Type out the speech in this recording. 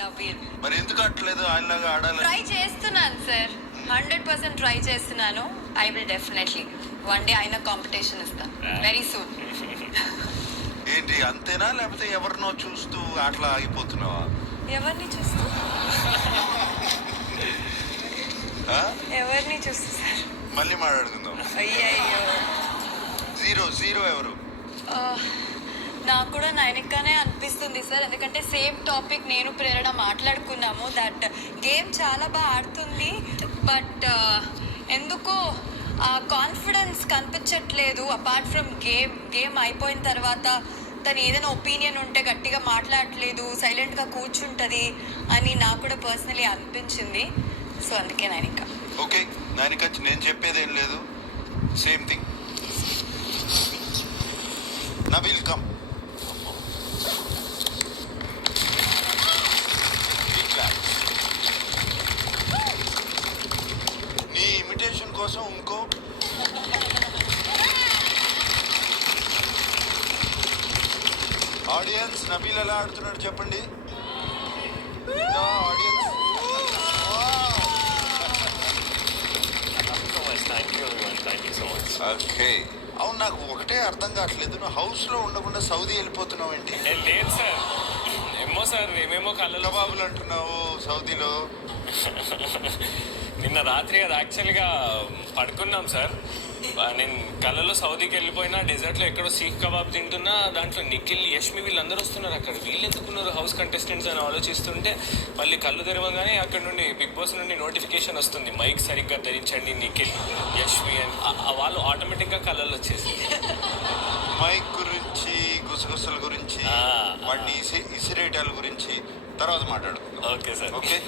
నవీన్. మరి ఎందుకు ఆడలేదు? ఆయనలాగా ఆడాలి. ట్రై చేస్తున్నాను సార్, 100% ట్రై చేస్తున్నాను. I will definitely one day ఆయన కాంపిటీషన్ ఇస్తాను వెరీ సూన్. ఏంటి అంతేనా, లేకపోతే ఎవరినో చూస్తూ అట్లా ఆగిపోతున్నావా? ఎవరిని చూస్తూ? ఆ? ఎవరిని చూస్తూ సార్? మళ్ళీ మాట్లాడుకుందాం. అయ్యయ్యో, జీరో ఎవరు? నాకు కూడా నైనికానే అనిపిస్తుంది సార్, ఎందుకంటే సేమ్ టాపిక్ నేను ప్రేరణ మాట్లాడుకున్నాము. దట్ గేమ్ చాలా బాగా ఆడుతుంది, బట్ ఎందుకో కాన్ఫిడెన్స్ కనిపించట్లేదు. అపార్ట్ ఫ్రమ్ గేమ్ అయిపోయిన తర్వాత తను ఏదైనా ఒపీనియన్ ఉంటే గట్టిగా మాట్లాడట్లేదు, సైలెంట్గా కూర్చుంటుంది అని నాకు కూడా పర్సనలీ అనిపించింది. సో అందుకే నైనిక. ఓకే నైనిక, నేను చెప్పేదేం లేదు, సేమ్ థింగ్. నబీల్ కమ్. నీ ఇమిటేషన్ కోసం ఇంకో ఆడియన్స్ నబీల్ ఎలా ఆడుతున్నాడు చెప్పండి. Audience okay. అవును, నాకు ఒకటే అర్థం కావట్లేదు, నువ్వు హౌస్ లో ఉండకుండా సౌదీ వెళ్ళిపోతున్నావు ఏంటి? లేదు సార్, ఏమో సార్, మేమేమో కళ్ళలో బాబులు అంటున్నావు సౌదీలో. నిన్న రాత్రి అది యాక్చువల్గా పడుకున్నాం సార్. నేను కళ్ళలో సౌదీకి వెళ్ళిపోయినా, డెజర్ట్లో ఎక్కడో సీక్ కబాబ్ తింటున్నా, దాంట్లో నిఖిల్, యష్మి వీళ్ళందరూ వస్తున్నారు. అక్కడ వీళ్ళు ఎందుకున్నారు హౌస్ కంటెస్టెంట్స్ అని ఆలోచిస్తుంటే మళ్ళీ కళ్ళు తెరవగానే అక్కడ నుండి బిగ్ బాస్ నుండి నోటిఫికేషన్ వస్తుంది, మైక్ సరిగ్గా ధరించండి నిఖిల్, యష్మి అని. వాళ్ళు ఆటోమేటిక్గా కళ్ళల్లో వచ్చేసింది. మైక్ గురించి, గుసగుసల గురించి, వాటిని ఇసిరేటాల గురించి తర్వాత మాట్లాడుకుందాం. Okay sir. ఓకే.